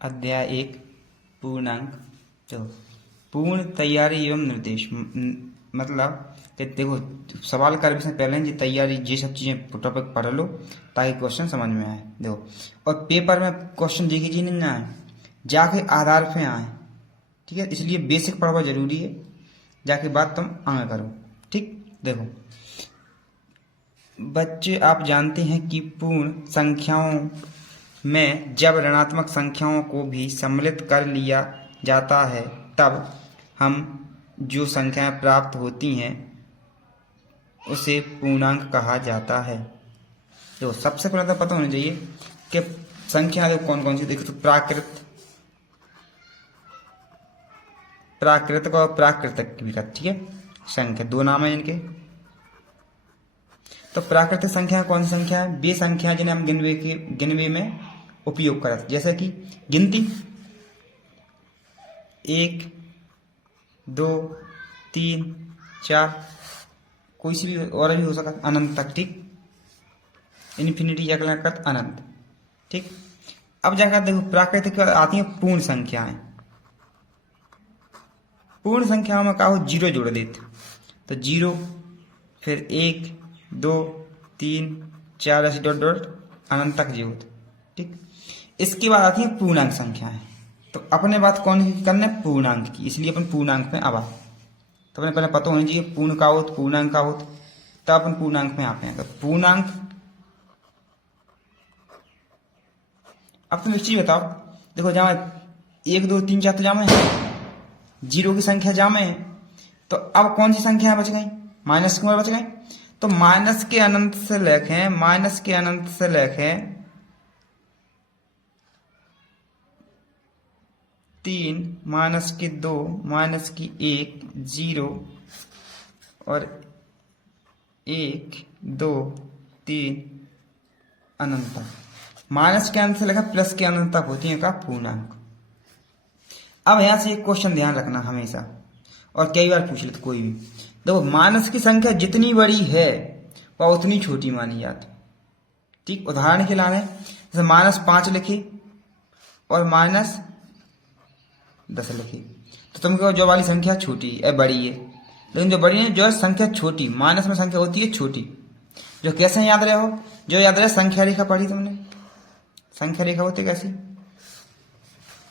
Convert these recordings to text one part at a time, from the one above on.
अध्याय 1 पूर्णांक। तो पूर्ण तैयारी एवं निर्देश मतलब कि देखो सवाल करने से पहले जी तैयारी ये सब चीज़ें टॉपिक पढ़ लो ताकि क्वेश्चन समझ में आए। देखो और पेपर में क्वेश्चन देखे जी नहीं आए जाके आधार पे आए, ठीक है, इसलिए बेसिक पढ़ना जरूरी है, जाके बात तुम आगे करो। ठीक, देखो बच्चे आप जानते हैं कि पूर्ण संख्याओं में जब ऋणात्मक संख्याओं को भी सम्मिलित कर लिया जाता है तब हम जो संख्याएं प्राप्त होती हैं उसे पूर्णांक कहा जाता है। तो सबसे पहले तो पता होना चाहिए कि संख्या देखो कौन कौन सी। देखो तो प्राकृतिक और प्राकृतिक की भी, ठीक है, संख्या दो नाम है इनके। तो प्राकृतिक संख्या कौन सी संख्या है? वे संख्या जिन्हें हम गिनवे में उपयोग करते, जैसे कि गिनती 1 2 3 4, कोई सी भी और भी हो सकता, अनंत तक, ठीक, इन्फिनिटी जाकर अनंत। ठीक, अब जाकर देखो प्राकृतिक आती है पूर्ण संख्याएं। पूर्ण संख्याओं में क्या हो, जीरो जोड़ देते, तो 0 फिर 1 2 3 4 ऐसे डॉट डॉट अनंत तक जीरो। ठीक, इसके बाद आती है पूर्णांक संख्याएं। तो अपने बात कौन की करना है? पूर्णांक की, इसलिए अपन पूर्णांक में आवा। तो अपने पहले पता होना चाहिए पूर्ण का होत पूर्णांक का होत, तब अपन पूर्णांक में आते हैं। तो पूर्णांक, अब तुम एक चीज बताओ, देखो जहां 1 2 3 4 तो जामे जीरो की संख्या जामे, तो अब कौन सी संख्या बच गई? माइनस की बच गई। तो माइनस के अनंत से लेके 3 माइनस के 2 माइनस की 1 0 और 1 2 3 अनंत तक, माइनस के अनंत से लेकर प्लस के अनंत तक होती है का पूर्णांक। अब यहां से एक क्वेश्चन ध्यान रखना हमेशा, और कई बार पूछ लेते कोई भी। देखो माइनस की संख्या जितनी बड़ी है वह उतनी छोटी मानी जाती। ठीक, उदाहरण के लिए जैसे -5 लिखी और -10 लिखी, तो तुम कहो जो वाली संख्या छोटी है बड़ी है, लेकिन जो बड़ी है जो है संख्या छोटी, माइनस में संख्या होती है छोटी। जो कैसे याद रहे हो? जो याद रहे संख्या रेखा पढ़ी तुमने, संख्या रेखा होती कैसी?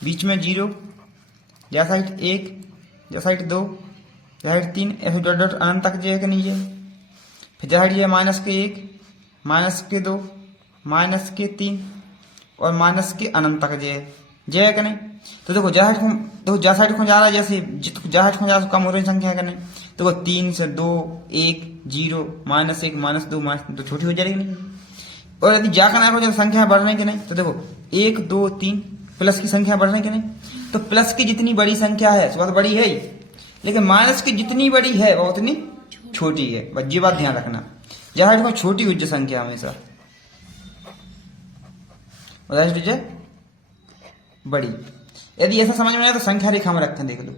बीच में 0, या साइड 1, या साइड 2, या साइड 3, ऐसे डॉट डॉट अनंत तक जाएगा नहीं है। फिर जहाँ ये -1 -2 -3 और -अनंत तक जय का नहीं। तो देखो जहाँ साइड को जा रहा है, जैसे जहाँ को जा रहा है कम हो रही संख्या का नहीं। तो 3 से 2 1 0 -1 -2 तो छोटी हो जाएगी नहीं। और यदि जाकर ना हो संख्या बढ़ने की नहीं, तो देखो 1 2 3 प्लस की संख्या बढ़ने की नहीं, तो प्लस की जितनी बड़ी संख्या है बहुत बड़ी है, लेकिन माइनस की जितनी बड़ी है वो उतनी छोटी है। बस ये बात ध्यान रखना, जहाँ छोटी हुई संख्या हमेशा बड़ी। यदि ऐसा समझ में आए तो संख्या रेखा में रखें, देख लो,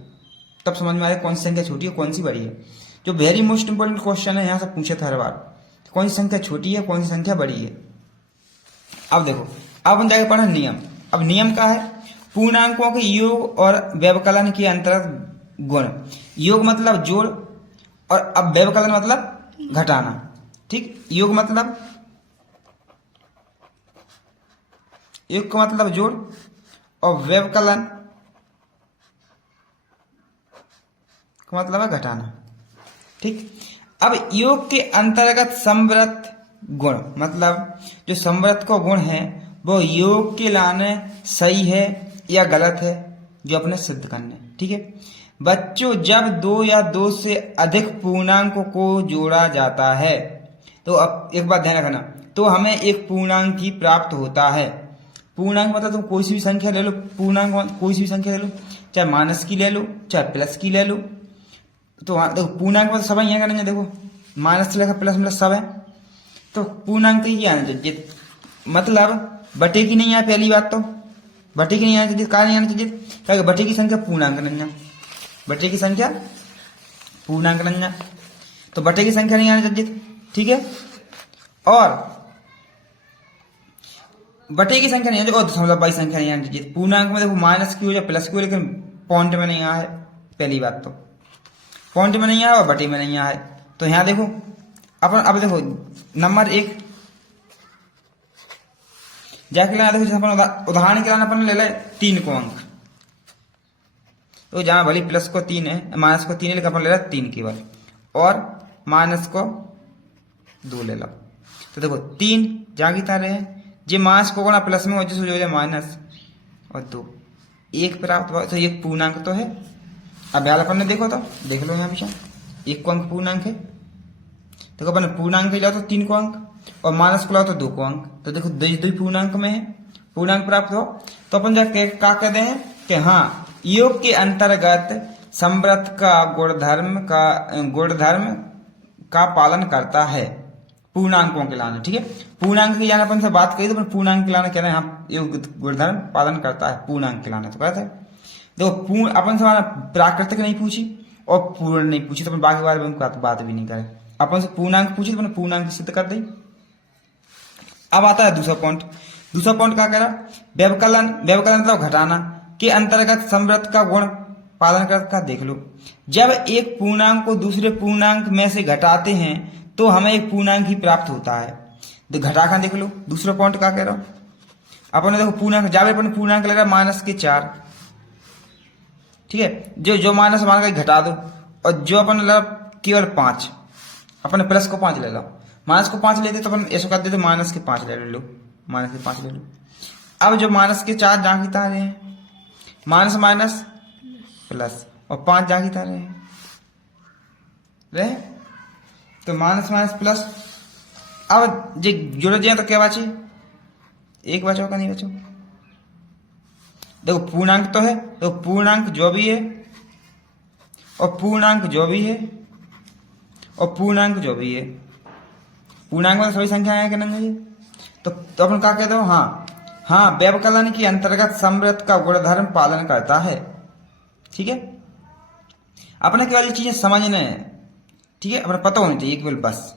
तब समझ में आए कौन सी संख्या छोटी है कौन सी बड़ी है। जो वेरी मोस्ट इंपोर्टेंट क्वेश्चन है, यहाँ से पूछे था हर बार, कौन सी संख्या छोटी है कौन सी संख्या बड़ी है। अब देखो, अब हम जाके पढ़ा नियम। अब नियम क्या है? पूर्णांकों के योग और व्यवकलन के अंतर्गत गुण। योग मतलब जोड़, और अब व्यवकलन मतलब घटाना। ठीक, योग का मतलब जोड़ और व्यवकलन का मतलब है घटाना। ठीक, अब योग के अंतर्गत संवृत गुण, मतलब जो संवृत को गुण है वो योग के लाने सही है या गलत है, जो अपने सिद्ध करने। ठीक है बच्चों, जब 2 या 2 से अधिक पूर्णांकों को जोड़ा जाता है, तो अब एक बात ध्यान रखना, तो हमें एक पूर्णांक ही प्राप्त होता है। पूर्णांक मतलब तुम कोई सी भी संख्या ले लो, पूर्णांक कोई सी भी संख्या ले लो, चाहे माइनस की ले लो चाहे प्लस की ले लो। तो देखो पूर्णांक मतलब सब यहाँ करेंगे, देखो माइनस से लेकर प्लस सब है, तो पूर्णांक ही आना चाहिए, मतलब बटे की नहीं है। पहली बात तो बटे की नहीं आना चाहिए, कहा नहीं आना चाहिए, क्या बटे की संख्या पूर्णांक नहीं है, बटे की संख्या पूर्णांक नहीं है, तो बटे की संख्या नहीं आना चाहिए। ठीक है, और बटे की संख्या नहीं है और दशमलव वाली संख्या नहीं आनी चाहिए। पूर्णांक में देखो माइनस की हो या प्लस की हो, लेकिन पॉइंट में नहीं आया है। पहली बात तो पॉइंट में नहीं आया और बटे में नहीं आया है। तो यहाँ देखो अपन अब देखो नंबर 1 जाके लेना, देखो जैसे अपन उदाहरण के लिए अपन ले ले 3 को अंक, तो जहां भले प्लस को 3 है माइनस को 3 है, लेकिन अपन ले रहा 3 केवल, और माइनस को 2 ले लो। तो देखो 3 जहां की तरह है, जे माइनस को गुणा प्लस में हो जाए माइनस और 2 1 प्राप्त हुआ। तो एक पूर्णांक तो है। अब यार अपन ने देखो तो देख लो यहाँ पीछे 1 को अंक पूर्णांक है। देखो अपन पूर्णांक लाओ तो 3 को अंक और माइनस को लाओ तो 2 को अंक। तो देखो दो पूर्णांक में है, पूर्णांक प्राप्त हो। तो अपन क्या कहते हैं कि हाँ योग के अंतर्गत समव्रत का गुणधर्म का पालन करता है पूर्णांकों के लाने। ठीक है, पूर्णांक की जाने अपन से बात करी तो अपन पूर्णांक के लाने कह रहे हैं हाँ योग गुणधर्म पालन करता है पूर्णांक के लाने। तो कहते हैं देखो पूर्ण अपन से प्राकृतिक नहीं पूछी और पूर्ण नहीं पूछी, तो अपन बाकी बारे में बात भी नहीं करें। अपन से पूर्णांक पूछी तो अपन पूर्णांक सिद्ध कर दी। अब आता है दूसरा पॉइंट। दूसरा पॉइंट क्या कह रहा, व्यवकलन मतलब घटाना के अंतर्गत समव्रत का गुण पालन करता। देख लो जब एक पूर्णांक को दूसरे पूर्णांक में से घटाते हैं तो हमें एक पूर्णांक ही प्राप्त होता है। तो घटाकर देख लो दूसरा पॉइंट क्या कह रहा हूं। अपन देखो पूर्णांक जब अपन पूर्णांक ले रहा -4, ठीक है, जो माइनस मान के घटा दो, और जो अपन ले केवल 5, अपन प्लस को 5 ले लो, माइनस को 5 लेते तो अपन ऐसा कर देते माइनस के 5 ले लो, माइनस के 5 ले लो। अब जो माइनस के 4 जहां की तारे हैं, माइनस माइनस प्लस और 5 जहां की तारे हैं रहे, तो माइनस माइनस प्लस। अब जो जुड़ जाए तो क्या बचे, 1 बचो का नहीं बचो। देखो पूर्णांक तो है, तो पूर्णांक जो भी है और पूर्णांक जो भी है और पूर्णांक जो भी है, पूर्णांक में सभी संख्या है कि नहीं। तो अपन क्या कहते हो, हाँ व्यवकलन के अंतर्गत समव्रत का गुणधर्म पालन करता है। ठीक है, अपने केवल ये चीजें समझने हैं। ठीक है, अपने पता होनी चाहिए केवल बस।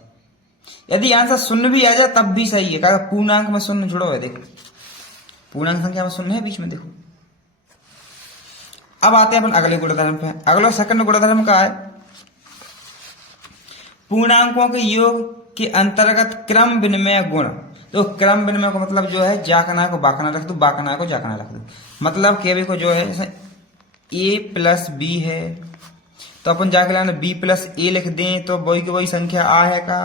यदि आंसर शून्य भी आ जाए तब भी सही है, कारण पूर्णांक में शून्य जुड़ो है। देखो पूर्णांक संख्या में शून्य है बीच में। देखो अब आते हैं अपन अगले गुणधर्म पे। अगला सेकंड गुणधर्म का है पूर्णांकों के योग के अंतर्गत क्रम विनिमय गुण। तो क्रम विनिमय को मतलब जो है जाकना को बाकना रख दो, बाकना को जाकना रख दो। मतलब केवी को जो है जैसे a प्लस बी है तो अपन जाके लाना b प्लस ए लिख दें तो वही की वही संख्या आ है का।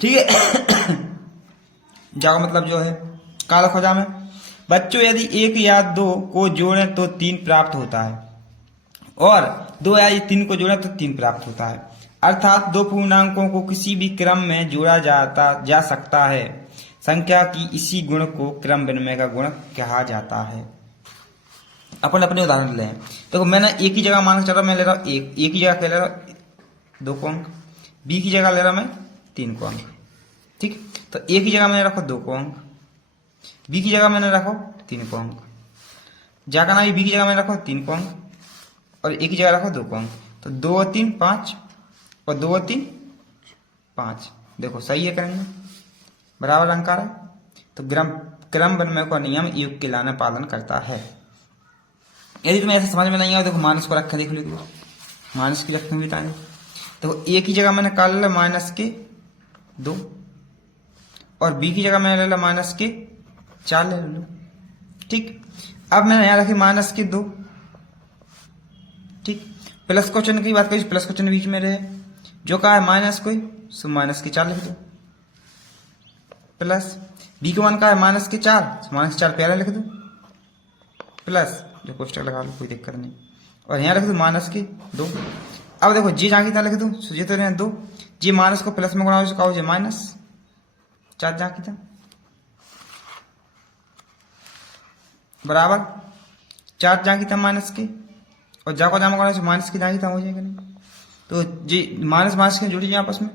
ठीक है, जाओ मतलब जो है काला खोजा में बच्चों यदि 1 या 2 को जोड़ें तो 3 प्राप्त होता है, और 2 या 3 को जोड़ें तो 3 प्राप्त होता है। अर्थात 2 पूर्णांकों को किसी भी क्रम में जोड़ा जा सकता है। संख्या की इसी गुण को क्रम विनिमय का गुण कहा जाता है। अपन अपने उदाहरण लें। देखो मैंने एक ही जगह मान के चल रहा, मैं ले रहा हूँ एक ही जगह ले रहा 2 को अंक, बी की जगह ले रहा मैं 3 को अंक। ठीक, तो एक ही जगह मैंने रखो 2 को अंक, बी की जगह मैंने रखो 3 को अंक, जाकर ना बी की जगह मैंने रखो 3 को अंक और एक ही जगह रखो 2 को अंक। तो 2 3 5 और 2 3 5। देखो सही है, करेंगे बराबर अंक आ रहा है। तो क्रम विनिमय का नियम योग के लाने पालन करता है। यदि तुम्हें ऐसे समझ में नहीं आया देखो माइनस को रखा, देख लो माइनस की रखें भी ताने। देखो एक ही जगह मैंने काल लिया माइनस के 2 और बी की जगह मैंने ले लिया माइनस के 4 ले लो। ठीक, अब मैंने यहाँ रखी माइनस के 2। ठीक, प्लस को चिन्ह की बात करी, प्लस को चिन्ह बीच में रहे, जो कहा है माइनस को सो माइनस के 4 लिख दो, प्लस बी को मान का है माइनस के 4, माइनस के 4 पहले लिख दो, प्लस जो कोष्टक लगा लो कोई दिक्कत नहीं, और यहाँ लिख दो माइनस के 2। अब देखो जी जहाँ की तरह लिख दो, ये तो 2 जी माइनस को प्लस में गुणा हो कहा माइनस 4 जहाँ की था बराबर 4 जहाँ की था माइनस के, और जा को जामा गुणा माइनस की जहाँ की था हो जाएगा नहीं। तो जी माइनस माइनस के जुड़ी आपस में,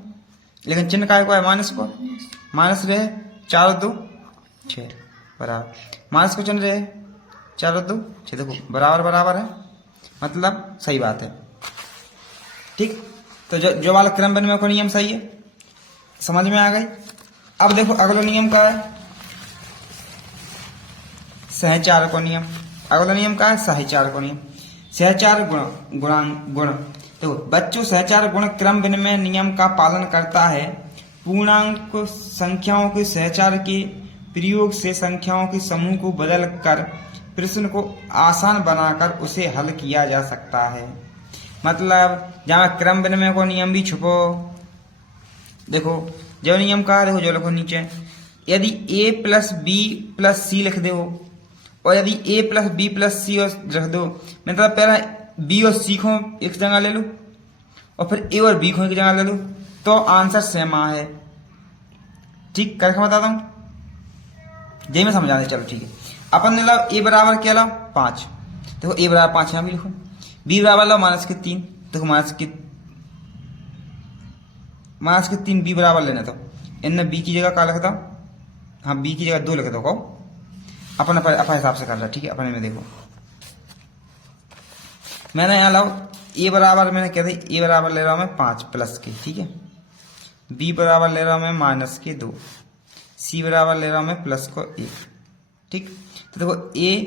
लेकिन चिन्ह काय को है माइनस को, माइनस रहे 4 और 2 6 बराबर, माइनस को चिन्ह रहे 4 और 2 6। देखो बराबर बराबर है, मतलब सही बात है। ठीक, तो जो वाला क्रम विनिमय का नियम सही है, समझ में आ गई। अब देखो अगला नियम का है सहचार को नियम। अगला नियम का है सहचार को नियम। सहचार गुण तो बच्चों सहचार गुण क्रम विनिमय नियम का पालन करता है। पूर्णांक संख्याओं के सहचार के प्रयोग से संख्याओं के समूह को बदल कर प्रश्न को आसान बनाकर उसे हल किया जा सकता है। मतलब जहाँ क्रम विनिमय को नियम भी छुपो। देखो जो नियम का देखो जो लिखो नीचे, यदि a प्लस बी प्लस सी लिख दो और यदि a प्लस बी प्लस सी रख दो, मतलब पहले b और c को एक जगह ले लो और फिर a और b को एक जगह ले लो तो आंसर सेम है। ठीक करके बताता हूँ, यही मैं समझा दे। चलो ठीक है, अपन ने लो a बराबर क्या लो 5, देखो a बराबर 5 यहाँ भी लिखो। b बराबर लो -3, देखो -3 b बराबर लेना तो इनने b की जगह क्या लिख दो, हाँ b की जगह 2 लिख दो। कहो अपन हिसाब से कर रहा है। ठीक है, अपने में देखो मैंने यहाँ लाओ a बराबर मैंने क्या था, a बराबर ले रहा हूँ मैं 5 प्लस के। ठीक है, b बराबर ले रहा हूँ मैं -2, c बराबर ले रहा हूँ मैं प्लस को 1। ठीक, तो देखो a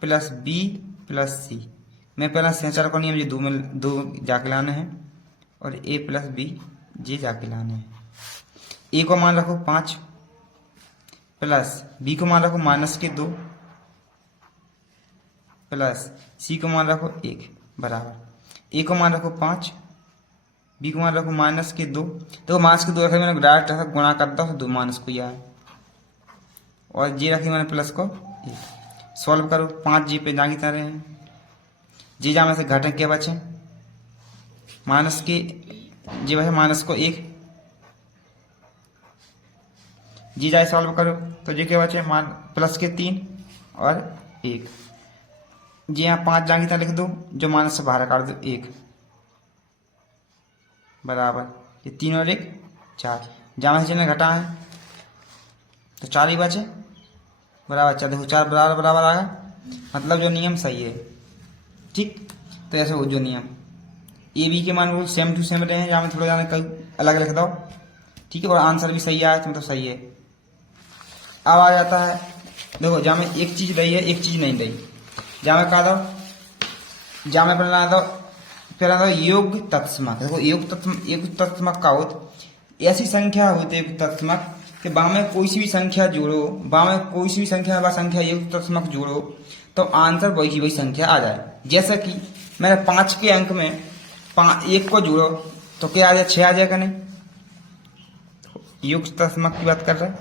प्लस बी प्लस सी, मैं पहला सहचार को नियम जो दो जाके लाने हैं और a प्लस बी ये जाके लाने हैं। a को मान रखो 5 प्लस b को मान रखो -2 प्लस c को मान रखो 1 बराबर a को मान रखो 5, b को मान रखो -2। तो -2 रखे मैंने डायरेक्ट ऐसा गुणा करता हूँ तो माइनस को यार, और जी रखी मैंने प्लस को 1। सॉल्व करो, 5 जी पे जागी तरह हैं, जी जा में से घटे के बचे माइनस के जी बचे माइनस को 1, जी जाए सॉल्व करो तो जी के बचे प्लस के 3 और 1। जी यहाँ 5 जागी तरह लिख दो, जो माइनस से बाहर काट दो 1 बराबर ये 3 और 1 4, जहाँ से जिन्हें घटा है तो 4 ही बचे बराबर 4। देखो 4 बराबर बराबर आ गया, मतलब जो नियम सही है। ठीक, तो ऐसे हो जो नियम ए बी के मान वो सेम टू सेम रहे हैं, जहाँ में थोड़ा जाने कहीं अलग लिख दो। ठीक है, और आंसर भी सही आया तो मतलब सही है। अब आ जाता है देखो जहाँ में एक चीज रही है एक चीज नहीं रही, जहाँ में कहा दो जहाँ में पढ़ना दो पहला दो योग तत्समक। देखो योग तत्समक का होता ऐसी संख्या होती है तत्समक कि वहाँ में कोई सी भी संख्या जोड़ो, वहाँ में कोई सी भी संख्या योग तत्समक जोड़ो तो आंसर वही की वही संख्या आ जाए। जैसे कि मैंने 5 के अंक में 1 को जोड़ो तो क्या आ जाए 6 आ जाएगा। नहीं, योग तत्समक की बात कर रहे हैं।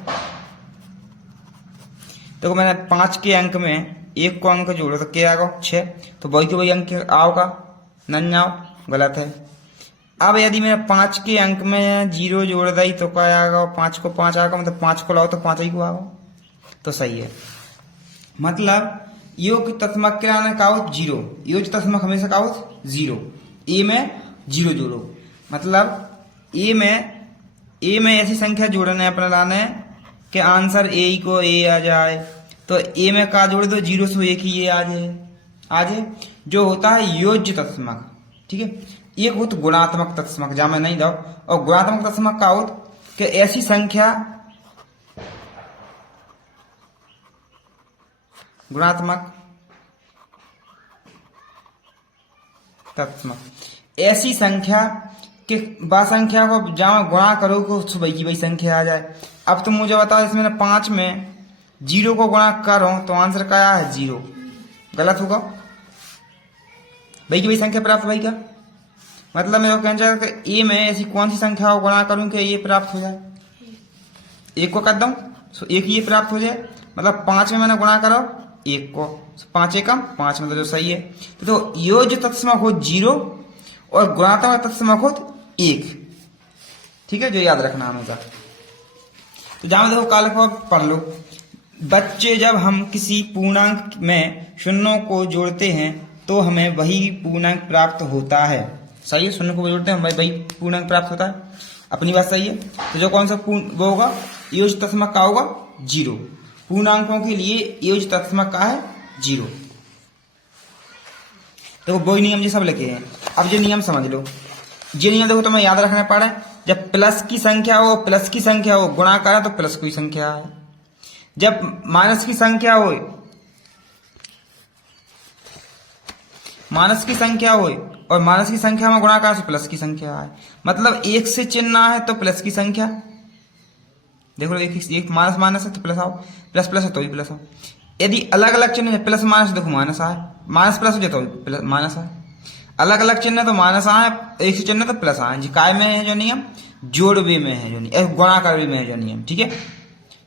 देखो मैंने 5 के अंक में 1 को अंक जोड़ो तो क्या आएगा 6, तो वही के वही अंक आओगा, नहीं आओ गलत है। अब यदि मैंने 5 के अंक में 0 जोड़ दी तो क्या आएगा, 5 को 5 आएगा, मतलब 5 को लाओ तो 5 ही को आएगा, तो सही है। मतलब योग तत्समक के लाने का हो 0, योग तत्समक हमेशा का हो 0, ए में 0 जोड़ो, मतलब ए में ऐसी संख्या जोड़ने अपने लाने कि आंसर ए ही को ए आ जाए। तो ए में का जोड़ दो 0 से 1 ही ये आ जाए जो होता है योज्य तत्समक। ठीक है, एक हो तो गुणात्मक तत्समक जहां में नहीं दो, और गुणात्मक तत्समक का हो कि ऐसी संख्या गुणात्मक तत्समक ऐसी संख्या कि बा संख्या को जहां गुणा करो को सुबह की वही संख्या आ जाए। अब तुम मुझे बताओ इसमें 5 में 0 को गुणा करो तो आंसर क्या है 0, गलत होगा, वही की वही संख्या प्राप्त भाई का। मतलब मेरे को कहना चाहिए कि ए में ऐसी कौन सी संख्या को गुणा करूं कि ये प्राप्त हो जाए, 1 को कर दूं तो 1 ये प्राप्त हो जाए। मतलब 5 में मैंने गुणा करो 1 को, 5 एकम 5 में तो जो सही है। तो योज्य तत्समक हो 0 और गुणात्मक तत्समक हो 1। ठीक है, जो याद रखना हमेशा। तो जहां देखो काल को पढ़ लो, बच्चे जब हम किसी पूर्णांक में शून्यों को जोड़ते हैं तो हमें वही पूर्णांक प्राप्त होता है। सही है, शून्य को जोड़ते हैं वही पूर्णांक प्राप्त होता है, अपनी बात सही है। तो जो कौन सा वो होगा योज्य तत्समक का होगा 0, पूर्णांकों के लिए योज्य तत्समक का है 0। देखो वही नियम जी सब लिखे हैं। अब जो नियम समझ लो, ये नियम देखो तुम्हें याद रखना पड़े, जब प्लस की संख्या हो गुणा करा तो प्लस की संख्या है, जब माइनस की संख्या हो माइनस की संख्या हो और माइनस की संख्या में गुणाकार से प्लस की संख्या है, मतलब एक से चिन्ह है तो प्लस की संख्या। देखो एक माइनस माइनस है तो प्लस आओ, प्लस प्लस है तो भी प्लस आओ। यदि अलग अलग चिन्ह है प्लस माइनस, देखो माइनस आए, माइनस प्लस हो जाए तो प्लस माइनस आए। अलग अलग चिन्ह है तो माइनस आए, एक से चिन्ह है तो प्लस आए। जी काय में है जो नियम, जोड़ भी में है जो नियम, गुणाकार भी में है जो नियम। ठीक है,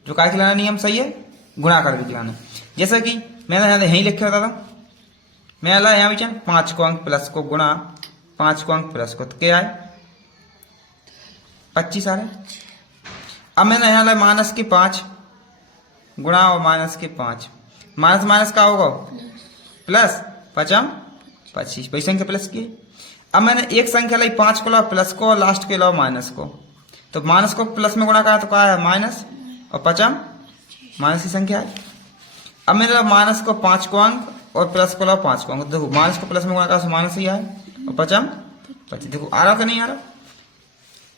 जो काय खिलाना नियम सही है, गुणाकार भी खिलाना। जैसा कि मैंने यहीं लिखे होता था, मैं ला यहाँ भी 5 को अंक प्लस को गुणा 5 को अंक प्लस को, तो क्या आए 25 आ रहे। अब मैंने यहाँ ला माइनस के 5 गुणा और माइनस के 5, माइनस माइनस का होगा प्लस, 5 25 वही संख्या प्लस की। अब मैंने एक संख्या लाई 5 को ला प्लस को और लास्ट के ला माइनस को, तो माइनस को प्लस में गुणा करा तो क्या है माइनस, और 5 माइनस की संख्या है। अब मैंने माइनस को 5 को अंक और प्लस को ला 5 को अंक, देखो माइनस को प्लस में गुणा करा तो माइनस ही आए, और 5 25। देखो आ रहा कि नहीं आ रहा।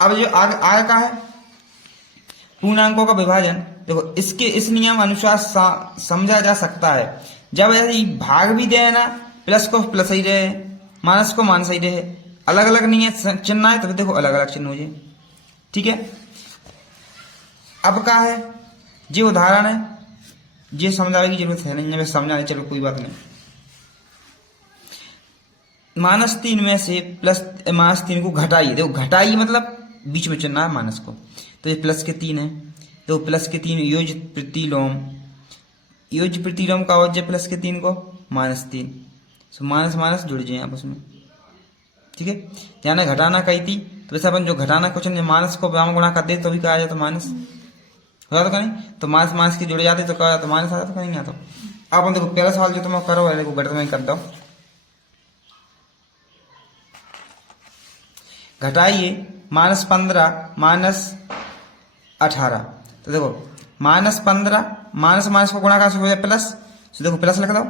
अब जो आगे का है पूर्णांकों का विभाजन, देखो इसके इस नियम अनुसार समझा जा सकता है। जब ऐसे भाग भी दे ना, प्लस को प्लस ही रहे, माइनस को माइनस ही रहे, अलग अलग नहीं है चिन्ह है तो देखो अलग अलग चिन्ह हो जाए। ठीक है, अब का है जी उदाहरण है, ये समझाने की जरूरत है नहीं, समझाने चलो कोई बात नहीं। -3 में से प्लस -3 को घटाइए, देखो घटाइए मतलब बीच में चुनना है माइनस को, तो ये प्लस के 3 है, तो प्लस के 3 योज प्रतिलोम, योज प्रतिलोम का वजह प्लस के 3 को -3, सो माइनस माइनस जुड़ जाए आपस में। ठीक है, ध्यान घटाना कही थी, तो वैसे अपन जो घटाना कुछ नहीं, माइनस को बाम गुणा कर दे तो भी कहा जाए तो माइनस हो जाता कहीं, तो माइनस माइनस की जुड़ जाती तो कहा तो माइनस आ जाता कहीं आता। आप देखो पहला सवाल जो तुम करो देखो गणित में कर दो, घटाइए -15 -18, तो देखो -15 माइनस माइनस को गुणा कर हो जाए प्लस, तो देखो प्लस लिख दो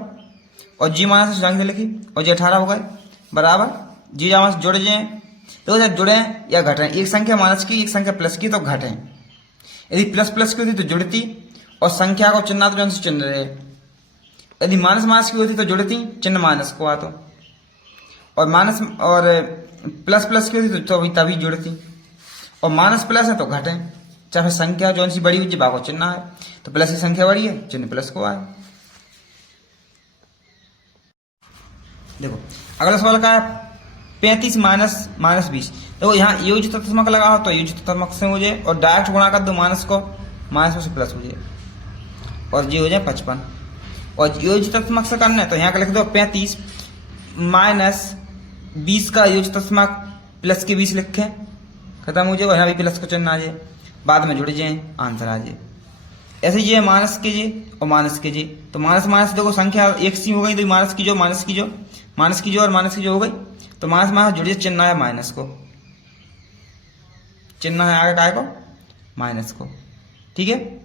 और जी माइनस से लिखी और जी 18 हो गए बराबर जी माइनस जुड़ जाए, तो जब जुड़े या घटें, एक संख्या माइनस की एक संख्या प्लस की तो घटें, यदि प्लस प्लस की होती तो जुड़ती और संख्या को चिन्ह तो जन से चिन्ह रहे, यदि माइनस माइनस की होती तो जुड़ती चिन्ह माइनस को आतो, और माइनस और प्लस प्लस की होती तो तभी जुड़ती, और माइनस प्लस है तो घटे, चाहे संख्या जो सी बड़ी हुई बाको चिन्ह है, तो प्लस की संख्या बड़ी है चिन्ह प्लस को आए। देखो अगला सवाल का है 35 -20, देखो यहाँ योज तत्समक लगा हो तो योज तत्समक से हो जाए, और डायरेक्ट गुणा कर दो माइनस को, माइनस में से प्लस हो जाए और ये हो जाए 55, और योज तत्समक से करना है तो यहाँ का लिख दो 35 -20 का योज तत्समक प्लस के 20 लिखे, खत्म हो जाए, और यहाँ भी प्लस को चिन्ह आ जाए, बाद में जुड़ जाए आंसर आ जाए। ऐसे ये माइनस के जे और माइनस के जे, तो माइनस माइनस देखो संख्या एक सी हो गई, तो माइनस की जो माइनस की जो माइनस की जो और माइनस की जो हो गई, तो माइनस माइनस जुड़िए चिन्ह है माइनस को, चिन्ह है आगे काय को माइनस को। ठीक है,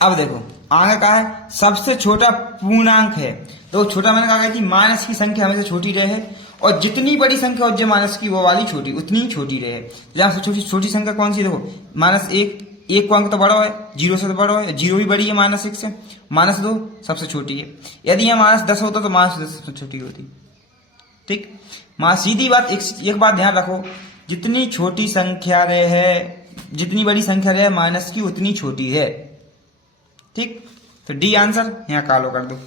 अब देखो आगे का है सबसे छोटा पूर्णांक है, तो छोटा मैंने कहा थी माइनस की संख्या हमेशा छोटी रहे, और जितनी बड़ी संख्या हो माइनस की वो वाली छोटी उतनी ही छोटी रहे। जहाँ से छोटी छोटी संख्या कौन सी, देखो -1, 1 को अंक तो बड़ा है, 0 से तो बड़ा है, 0 भी बड़ी है -1 से, -2 सबसे छोटी है, यदि यह -10 होता तो -10 सबसे छोटी होती। ठीक, सीधी बात, एक बात ध्यान रखो, जितनी छोटी संख्या रहे, जितनी बड़ी संख्या रहे माइनस की उतनी छोटी है। ठीक, तो डी आंसर यहाँ कालो कर दो।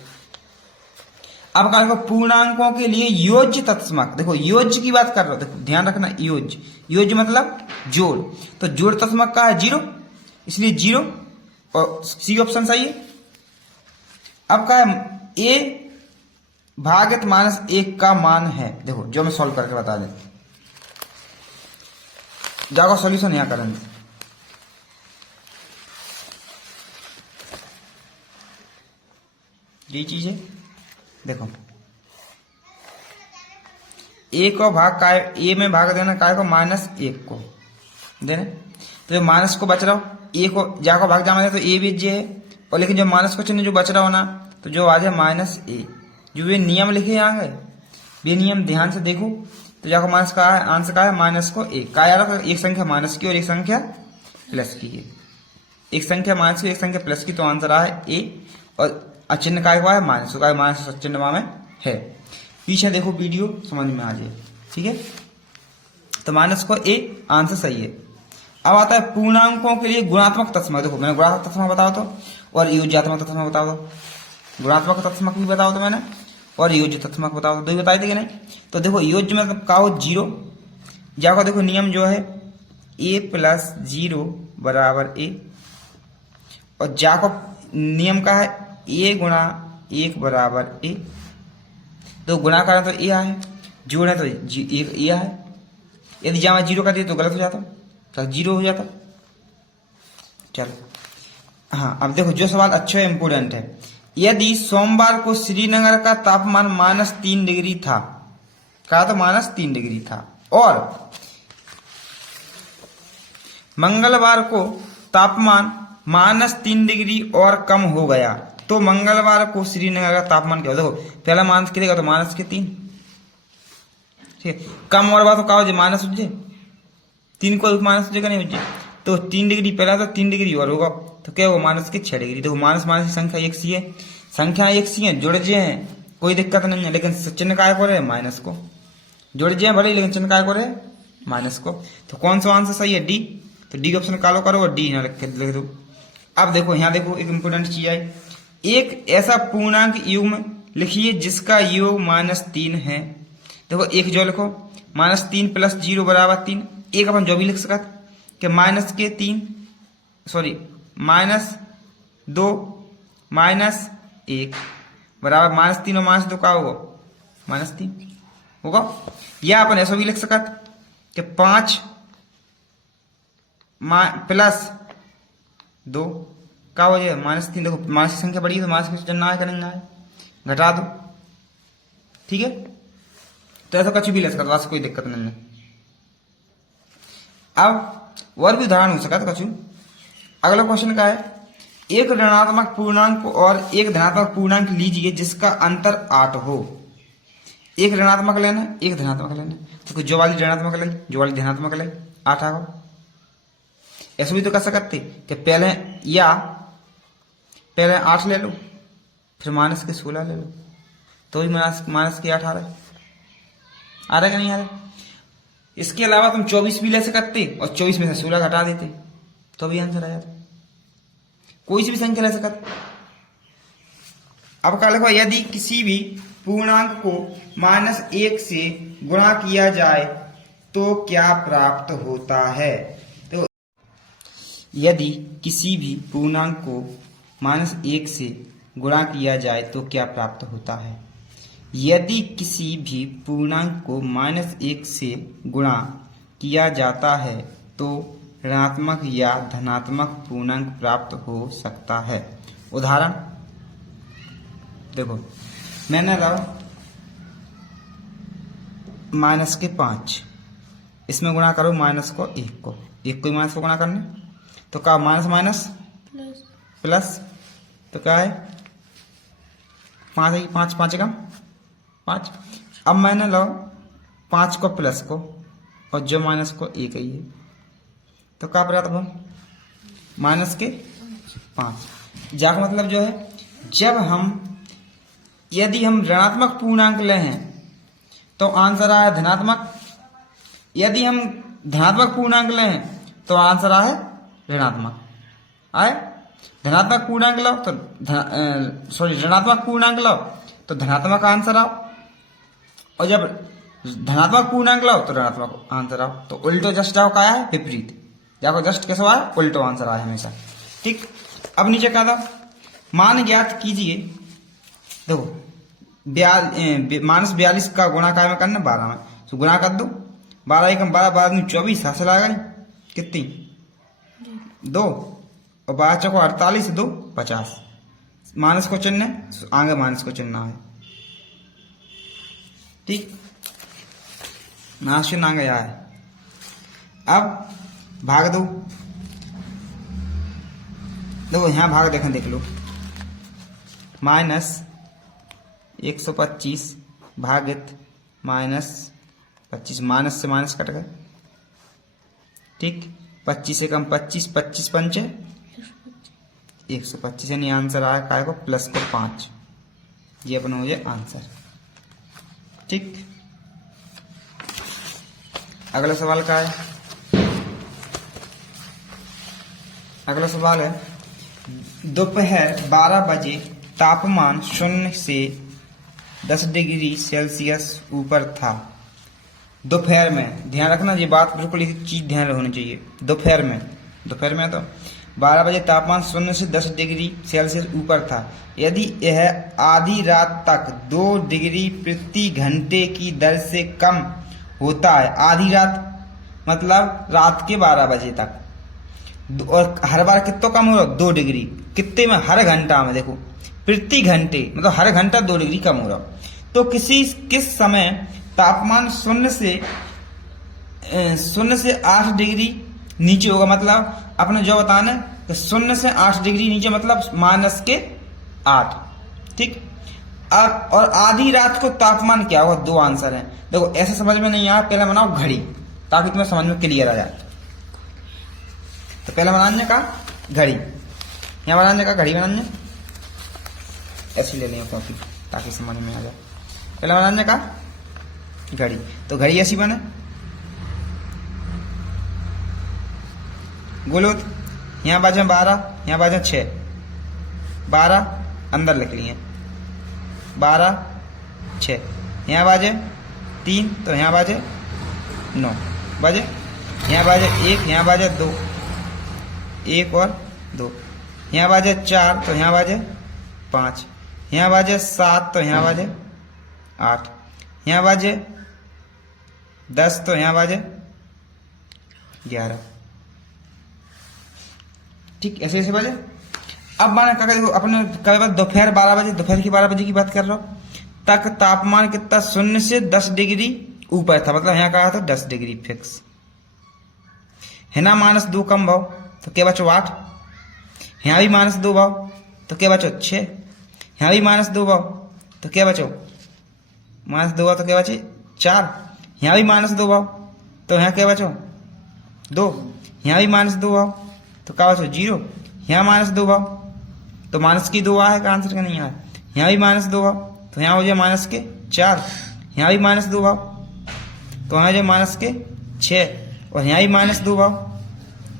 अब कालो पूर्णांकों के लिए योज्य तत्समक, देखो योज्य की बात कर रहा हूं, देखो ध्यान रखना योज्य, योज्य मतलब जोड़, तो जोड़ तत्समक का है 0, इसलिए 0 और सी ऑप्शन सही है। अब का है a भागित -1 का मान है, देखो जो मैं सॉल्व करके बता दें, जाओ सॉल्यूशन यहाँ करेंगे। ये चीज है, देखो a को भाग का a में भाग देना काय को -1 को देना, तो जो माइनस को बच रहा हो a को जाको भाग जाना तो a भी जे है, और लेकिन जो माइनस को चिन्ह जो बच रहा हो ना तो जो आ जाए -a, जो वे नियम लिखे यहाँ गए वे नियम ध्यान से देखो, तो जाको माइनस का आंसर का है माइनस को a का यार, एक संख्या माइनस की और एक संख्या प्लस की है, एक संख्या माइनस की एक संख्या प्लस की, तो आंसर आ है a, और चिन्ह काय हुआ है माइनस का, माइनस चिन्ह में है। पीछे देखो वीडियो, समझ में आ जाए। ठीक है, तो माइनस को ए आंसर सही है। अब आता है पूर्णांकों के लिए गुणात्मक तत्समक। देखो मैंने गुणात्मक तत्समक बताओ तो, और योज्यात्मक तत्समक बताओ तो। गुणात्मक तत्समक भी बताओ तो मैंने, और योज्य तत्समक बताओ तो, दो ही बताए थे कि नहीं। तो देखो योज्य मतलब का हो 0, जाको देखो नियम जो है a प्लस 0 बराबर a, और जाको नियम का है a गुणा 1 बराबर a। तो गुणा करें तो a है, जोड़े तो a है। यदि जहाँ 0 कर दिए तो गलत हो जाता, तो 0 हो जाता। चलो हाँ, अब देखो जो सवाल अच्छा है, इंपोर्टेंट है। यदि सोमवार को श्रीनगर का तापमान -3 डिग्री था, कहा तो -3 डिग्री था, और मंगलवार को तापमान -3 डिग्री और कम हो गया, तो मंगलवार को श्रीनगर का तापमान क्या हो। देखो पहला माइनस कितने का, तो -3। ठीक है, कम और बात तो कहा माइनस हो जाए, 3 को माइनस हो जाएगा नहीं हो जाए, तो 3 डिग्री पहला, तो 3 डिग्री और होगा, तो क्या होगा -6 डिग्री। देखो माइनस माइनस की संख्या एक सी है, संख्या एक सी है, जुड़ जे हैं कोई दिक्कत नहीं है, लेकिन चिन्ह काय को रहे माइनस को, जुड़ जे भले लेकिन चिन्ह काय को रहे माइनस को। तो कौन सा आंसर सही है, डी। तो डी ऑप्शन कालो करो और डी यहाँ लिख दो। अब देखो यहाँ देखो एक इंपोर्टेंट चीज है, एक ऐसा पूर्णांक युग्म लिखिए जिसका योग -3 है। देखो एक जो लिखो -3 + 0 = 3। एक अपन जो भी लिख सकत कि -3 सॉरी -2 -1 बराबर -3 और -2 का होगा -3 होगा। या अपन ऐसा भी लिख सकत कि 5 + 2 का हो जाए -3। देखो माइनस की संख्या बड़ी है तो माइनस की चिन्ह आए कि नहीं आए, घटा दो। ठीक है, तो ऐसा कुछ भी ले सकते, बस कोई दिक्कत नहीं है। अब और भी उदाहरण हो सकता कुछ। अगला क्वेश्चन का है, एक ऋणात्मक पूर्णांक और एक धनात्मक पूर्णांक लीजिए जिसका अंतर 8 हो। एक ऋणात्मक लेना, एक धनात्मक लेना, तो जो वाली ऋणात्मक ले, जो वाली धनात्मक ले, 8 आ गो। ऐसा भी तो कर सकते कि पहले 8 ले लो, फिर -16 ले लो, तो भी माइनस के 8 आ रहा है कि नहीं आ रहा। इसके अलावा तुम 24 भी ले सकते और 24 में से 16 घटा देते, तो भी आंसर आ जाता। कोई सी भी संख्या ले सकते। अब क्या लिखो, यदि किसी भी पूर्णांक को -1 से गुणा किया जाए तो क्या प्राप्त होता है। तो यदि किसी भी पूर्णांक को -1 से गुणा किया जाए तो क्या प्राप्त होता है। यदि किसी भी पूर्णांक को -1 से गुणा किया जाता है तो ऋणात्मक या धनात्मक पूर्णांक प्राप्त हो सकता है। उदाहरण देखो, मैंने रहा -5, इसमें गुणा करो -1 को 1 को माइनस को गुणा करने, तो क्या माइनस प्लस, तो क्या है 5 है, 5 का 5। अब मैंने लो 5 को प्लस को और जो माइनस को 1 है ये, तो क्या प्राप्त हो -5। जाका मतलब जो है, जब यदि हम ऋणात्मक पूर्णांक ले हैं तो आंसर आया धनात्मक, यदि हम धनात्मक पूर्णांक ले हैं तो आंसर आया ऋणात्मक। आए धनात्मक पूर्णांक लो तो ऋणात्मक पूर्णांक लो तो धनात्मक आंसर आओ, और जब धनात्मक पूर्णांक लाओ तो ऋणात्मक आंसर आओ। तो उल्टो जस्ट आओ का है विपरीत, देखो जस्ट कैसे आया, उल्टो आंसर आया हमेशा। ठीक, अब नीचे क्या था, मान ज्ञात कीजिए। देखो -42 का गुणा काय में करना 12 में, तो गुणा कर दो 12 एकम 12, 12 24 हासिल आ गई कितनी 2, और 12 चौको 48, 2 50। माइनस को चिन्ह आगे माइनस को चिन्ह है। ठीक, नाश्ता गया है। अब भाग दो, देखो यहाँ भाग देख लो, -125 भागित -25, माइनस से माइनस कट गए। ठीक, 25 से कम 25, 25 पंचे 125, यानी आंसर आया काय को +5। ये अपना हो जाए आंसर। ठीक। अगला सवाल क्या है? अगला सवाल है दोपहर 12 बजे तापमान 0 से 10 डिग्री सेल्सियस ऊपर था। दोपहर में, ध्यान रखना ये बात, बिल्कुल एक चीज ध्यान होनी चाहिए। दोपहर में तो 12 बजे तापमान 0 से 10 डिग्री सेल्सियस ऊपर था। यदि यह आधी रात तक 2 डिग्री प्रति घंटे की दर से कम होता है, आधी रात मतलब रात के 12 बजे तक, और हर बार कितना कम हो रहा, 2 डिग्री, कितने में, हर घंटा में, देखो प्रति घंटे मतलब हर घंटा 2 डिग्री कम हो रहा, तो किस समय तापमान 0 से 8 डिग्री नीचे होगा। मतलब अपने जो बताना कि 0 से 8 डिग्री नीचे मतलब -8, ठीक। अब और आधी रात को तापमान क्या होगा, 2 आंसर है। देखो ऐसे समझ में नहीं आया, पहले बनाओ घड़ी, ताकि तुम्हें समझ में क्लियर आ जाए। तो पहले बनाने का घड़ी, यहाँ बनाने का घड़ी बनाने, ऐसे ले लें कॉपी ताकि समझ में आ जाए। पहले बनाने का घड़ी, तो घड़ी ऐसी बने, बोलो यहाँ बाजे 12, यहाँ बाजे 6, 12 अंदर लिख लिए, 12 6, यहाँ बाजे 3 तो यहाँ बाजे 9 बजे, यहाँ बाजे 1, यहाँ बाजे 2, 1 और 2, यहाँ बाजे 4 तो यहाँ बाजे 5, यहाँ बाजे 7 तो यहाँ बाजे 8, यहाँ बाजे 10 तो यहाँ बाजे 11, ठीक। ऐसे ऐसे बजे। अब माना क्या, देखो अपने कभी बात दोपहर 12 बजे, दोपहर की 12 बजे की बात कर रहा हूँ, तक तापमान कितना 0 से 10 डिग्री ऊपर था, मतलब यहाँ कहा था 10 डिग्री फिक्स है ना। -2 कम भाव तो क्या बचो 8, यहाँ भी -2 भाव तो क्या बचो 6, यहाँ भी -2 भाव तो क्या बचो -2 भाव तो क्या बचे 4, यहाँ भी -2 भाव तो यहाँ क्या बचो 2, यहाँ भी -2 भाव तो क्या बचो 0, यहाँ -2 भाव तो माइनस की 2 आए का आंसर का नहीं आया, यहाँ भी -2 भाव तो यहाँ हो जाए -4, यहाँ भी -2 भाव तो यहाँ हो जाए -6, और यहाँ भी -2 भाव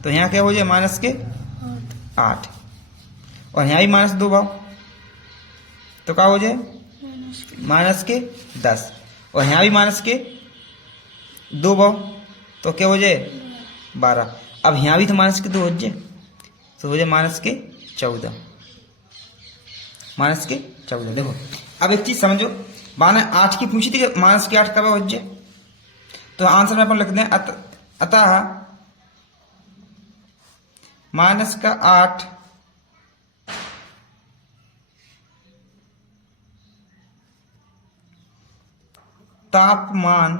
तो यहाँ क्या हो जाए -8, और यहाँ भी -2 भाव तो क्या हो जाए -10, और यहाँ भी -2 भाव तो क्या हो जाए 12। अब यहाँ भी तो -2 हो जाए तो हो जाए -14, -14। देखो अब एक चीज समझो, माने 8 की पूछी थी कि -8 कब हो जाए, तो आंसर में अपन लिख दें अतः -8 तापमान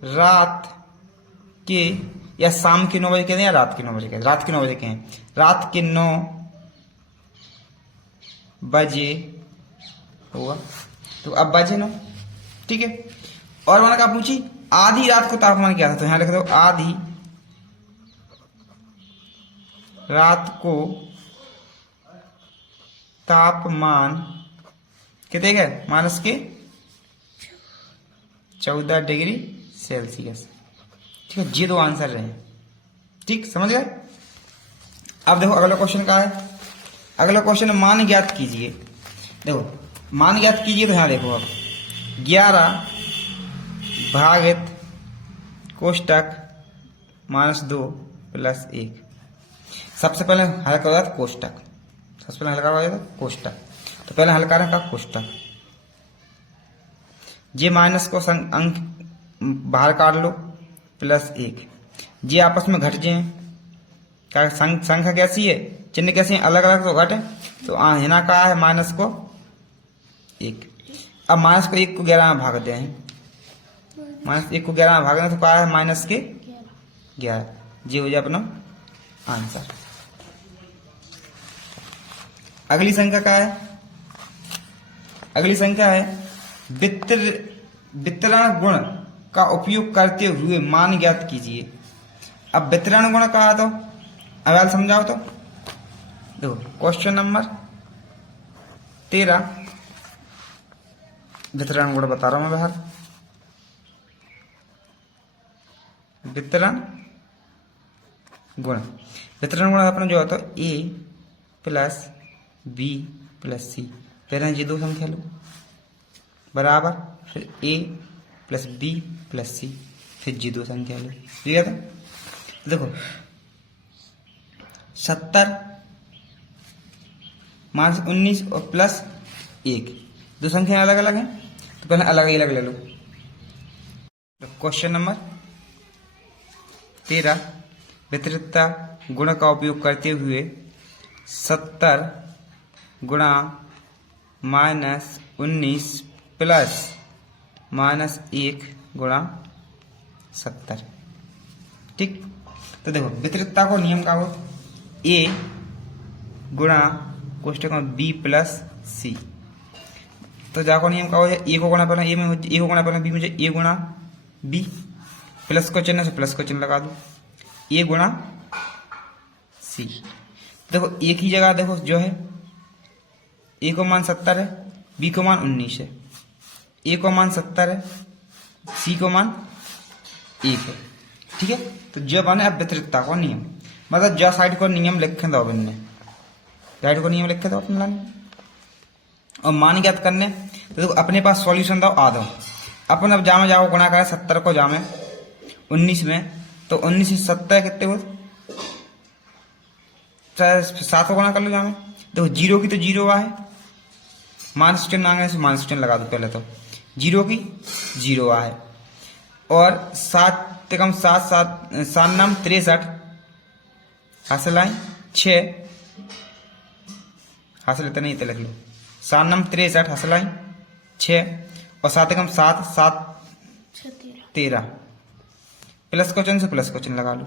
रात के या शाम के 9 बजे कहते हैं या रात के 9 बजे कहते हैं, रात के 9 बजे कहें, रात के 9 बजे होगा। तो अब बजे 9, ठीक है। और मैंने कहा पूछी आधी रात को तापमान क्या था, तो यहां लिख दो आधी रात को तापमान कितने गए -14 डिग्री सेल्सियस, ठीक है। ये 2 आंसर रहे, ठीक, समझ गए। अब देखो अगला क्वेश्चन क्या है, अगला क्वेश्चन मान ज्ञात कीजिए। देखो मान ज्ञात कीजिए, तो यहां देखो अब 11 भागित कोष्टक -2 + 1। सबसे पहले हल कर रहा था कोष्टक, सबसे पहले हल करवा था कोष्टक, तो पहले हल करें का कोष्टक, ये माइनस को अंक बाहर काट लो +1, ये आपस में घट जाए, क्या संख्या कैसी है, चिन्ह कैसे हैं, अलग अलग तो घटे, तो हिना का है -1। अब -1 को 11 में भाग दें, -1 को 11 में भाग दें तो क्या है -11, ये हो जाए अपना आंसर। अगली संख्या क्या है, अगली संख्या है वितरण गुण का उपयोग करते हुए मान ज्ञात कीजिए। अब वितरण गुण कहा तो अब समझाओ तो, देखो क्वेश्चन नंबर 13 वितरण गुण बता रहा हूं मैं बाहर। वितरण गुण, वितरण गुण अपना जो होता है ए प्लस बी प्लस सी। पहले ये दो संख्या लो बराबर, फिर ए प्लस बी प्लस सी, फिर जी दो संख्या लो। ठीक है, तो देखो 70 माइनस 19 और प्लस 1, दो संख्या अलग अलग हैं, तो पहले अलग ही अलग ले लो। क्वेश्चन नंबर 13, वितरितता गुण का उपयोग करते हुए 70 गुणा माइनस 19 प्लस माइनस 1 गुणा 70। ठीक, तो देखो वितरितता को नियम का हो ए गुणा कोष्टक में बी प्लस सी। तो जाको नियम का हो जाए ए को गुणा पहले ए में, ए को गुणा पहले बी में, ए गुणा बी, प्लस को चिन्ह से प्लस को चिन्ह लगा दो, ए गुणा सी। देखो एक ही जगह देखो जो है ए को मान 70 है, बी को मान 19 है, ए को मान 70 है, सी को मान 1 है। ठीक है, तो जो बने अब वितरितता को नियम, मतलब जो साइड को नियम लिखे दो, इनने साइड को नियम लिखे दो अपने लाने और मान ज्ञात करने। तो देखो अपने पास सॉल्यूशन दो आदो, अपन अब जामे जाओ गुणा करे 70 को जामे 19 में, तो 19 से 70 कितने हो, 7 को गुणा कर लो जामे। देखो जीरो की तो जीरो है, माइनस चिन्ह आगे से माइनस चिन्ह लगा दो पहले, तो जीरो की जीरो है, और 7 कम 7 7 7 नाम 63 हासिल आए 6 हासिल इतना नहीं लिख लो, 7 नाम 63 हासिल आए 6, और 7 कम 7 7 13, प्लस क्वेश्चन से प्लस क्वेश्चन लगा लो,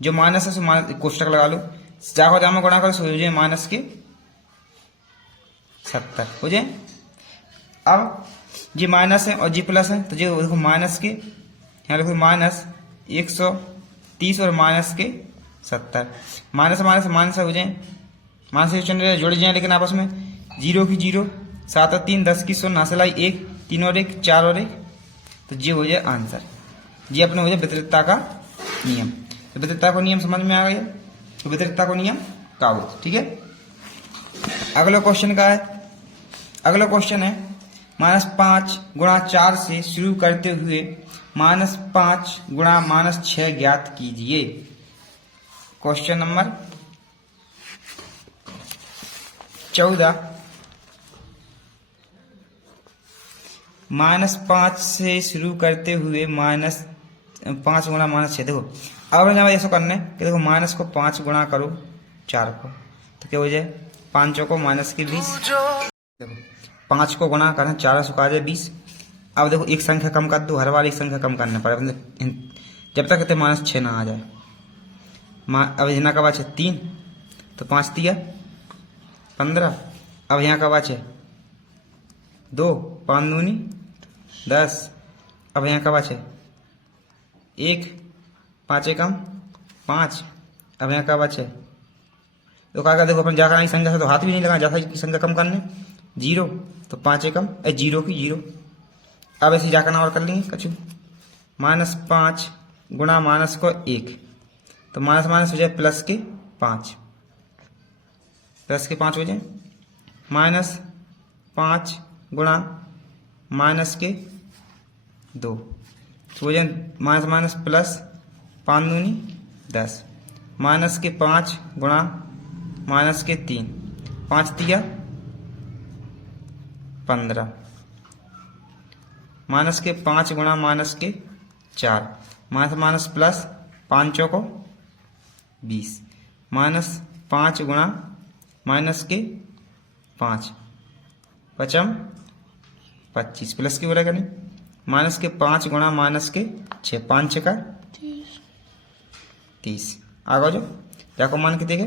जो माइनस है सो माइनस कोष्टक लगा लो, जाको जामा गुणा करो सो हो जाए माइनस के 70 हो जाए। अब जी माइनस है और जी प्लस है, तो जो देखो माइनस के यहाँ लिखो माइनस 130 और माइनस के 70, माइनस माइनस माइनस हो जाए, माइनस चिन्ह जुड़ जाए, लेकिन आपस में जीरो की जीरो, 7 और 3 10 की 100 नासिल आई 1, 3 और 1 4 और 1, तो ये हो जाए आंसर। ये अपने हो जाए वितरितता का नियम। तो वितरितता को नियम समझ में आ गया, तो वितरितता को नियम का हो। ठीक है, अगला क्वेश्चन का है, अगला क्वेश्चन है -5 गुणा 4 से शुरू करते हुए -5 गुणा -6 ज्ञात कीजिए। क्वेश्चन नंबर 14, -5 से शुरू करते हुए -5 गुणा -6। देखो अब जब ऐसा करने कि देखो माइनस को 5 गुणा करो 4 को, तो क्या हो जाए 5 को माइनस के 20। देखो 5 को गुणा करें 4 से आ जाए 20। अब देखो एक संख्या कम कर दो, हर बार एक संख्या कम करना पड़ेगा जब तक कहते -6 ना आ जाए। अब यहाँ का बात है 3, तो 5 दिया 15। अब यहाँ का बात है 2, 5 दूनी 10। अब यहाँ का बात है 1, 5 एकम 5। अब यहाँ का बात है तो क्या देखो अपन जाकर संख्या से तो हाथ भी नहीं लगा, जैसा की संख्या कम करने 0, तो 5 एकम 0 की 0। अब ऐसे जाकर ना और कर लेंगे कछु, -5 गुणा माइनस को 1, तो माइनस माइनस हो जाए प्लस के 5, प्लस के 5 हो जाए, -5 गुणा माइनस के 2, तो हो जाए माइनस माइनस प्लस 5 दूनी 10, माइनस के 5 गुणा माइनस के 3, 5 दिया 15, माइनस के 5 गुणा माइनस के 4, माइनस माइनस प्लस 5 चौको 20, -5 गुणा माइनस के 5 पचम 25, प्लस की बोला करें माइनस के 5 गुणा माइनस के 6, 5 का 30। आगे जो जाको मान के देखे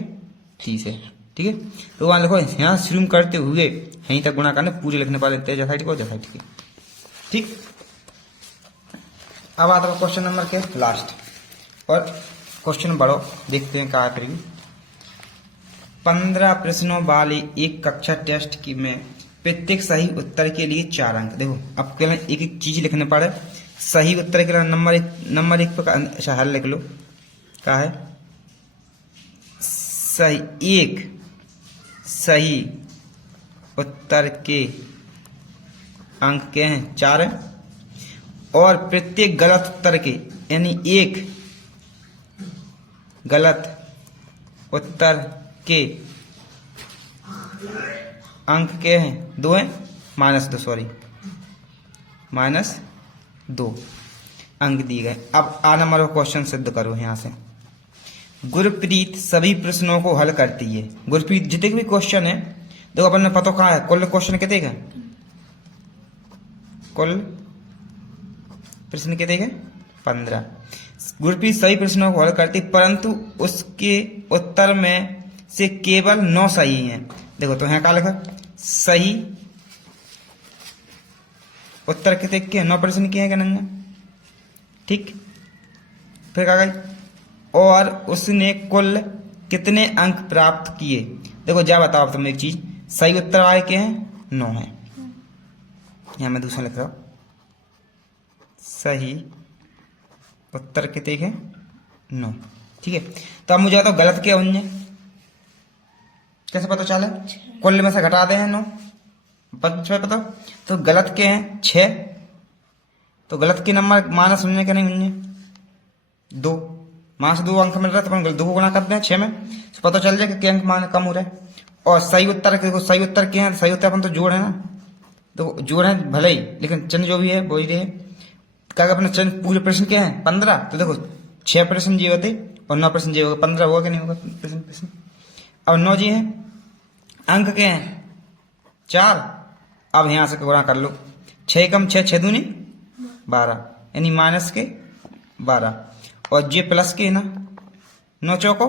30 है। ठीक है, तो वहां देखो यहाँ शुरू करते हुए यहीं तक गुणा करने पूरे लिखने पा लेते हैं, जैसा ठीक हो जैसा ठीक है। ठीक, अब आता है क्वेश्चन नंबर के लास्ट, और क्वेश्चन बढ़ो देखते हैं क्या करेगी। 15 प्रश्नों वाली एक कक्षा टेस्ट की में प्रत्येक सही उत्तर के लिए 4 अंक। देखो अब केवल एक एक चीज लिखने पड़े। सही उत्तर के लिए नंबर एक पर अच्छा हल लिख लो। क्या है? सही उत्तर के अंक के हैं 4 है, और प्रत्येक गलत उत्तर के यानी एक गलत उत्तर के अंक के हैं 2 है, -2 अंक दिए गए। अब आ नंबर का क्वेश्चन सिद्ध करो यहां से। गुरप्रीत सभी प्रश्नों को हल करती है। गुरप्रीत जितने भी क्वेश्चन है, देखो अपन ने पता कहाँ है कुल क्वेश्चन कितने का, कुल प्रश्न कितने के 15। गुरप्रीत सभी प्रश्नों को हल करती, परंतु उसके उत्तर में से केवल 9 सही हैं। देखो तो यहाँ क्या लिखा, सही उत्तर कितने के 9 प्रश्न के हैं क्या नंगा, ठीक। फिर क्या गई, और उसने कुल कितने अंक प्राप्त किए। देखो जा बताओ तुम एक चीज, सही उत्तर आए के हैं 9 है। यहां मैं दूसरा लिख रहा हूं, सही उत्तर कितने के 9, ठीक है। तो अब मुझे बताओ गलत क्या होंगे, कैसे पता चले, कुल में से घटा दे हैं 9, पता। तो गलत के हैं 6, तो गलत के नंबर माइनस होंगे क्या नहीं होंगे 2, -2 अंक मिल रहा है, तो अपन 2 को गुणा करते हैं 6 में, तो पता चल जाएगा कि अंक मान कम हो रहा है। और सही उत्तर के देखो, सही उत्तर के हैं, सही उत्तर अपन तो जोड़ है ना, तो जोड़ है भले ही, लेकिन चिन्ह जो भी है वो ही रहे। क्या अपने चिन्ह पूरे प्रश्न के हैं 15, तो देखो 6 प्रश्न जी होते और 9 प्रश्न जी होगा, 15 होगा कि नहीं होगा प्रश्न। अब 9 जी है, अंक के हैं 4। अब यहां से गुणा कर लो, 6 कम 6, 6 दूनी 12, यानी माइनस के 12, और जे प्लस के ना 9 चौको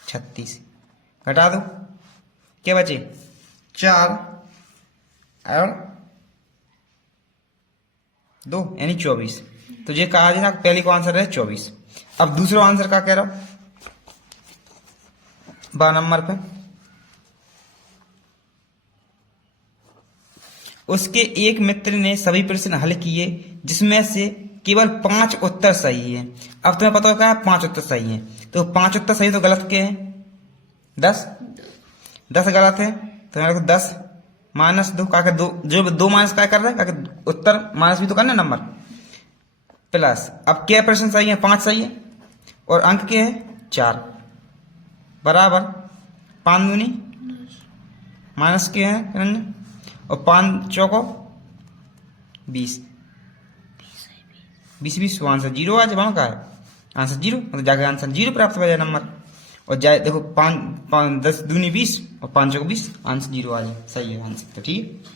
36, घटा दो क्या बचे 4 और 2 यानी 24। तो ये कहा जाए ना, पहले को आंसर है 24। अब दूसरा आंसर क्या कह रहा हूं 12 नंबर पे, उसके एक मित्र ने सभी प्रश्न हल किए जिसमें से केवल 5 उत्तर सही हैं। अब तुम्हें पता होगा 5 उत्तर सही हैं, तो 5 उत्तर सही तो गलत के हैं 10 गलत है, तो यहाँ 10 -2 का 2, जो 2 माइनस क्या कर रहा है, उत्तर माइनस भी तो करना नंबर प्लस। अब क्या प्रश्न सही है 5 सही है, और अंक के है 4, बराबर 5 दूनी माइनस के हैं, और 5 चौको 20, 20 आंसर 0 आज वहां का है आंसर 0, मतलब जाके आंसर 0 प्राप्त हो जाए नंबर। और जाए देखो 5 10 दूनी 20 और 5 चौको 20, आंसर 0 आ जाए, सही है आंसर, तो ठीक है।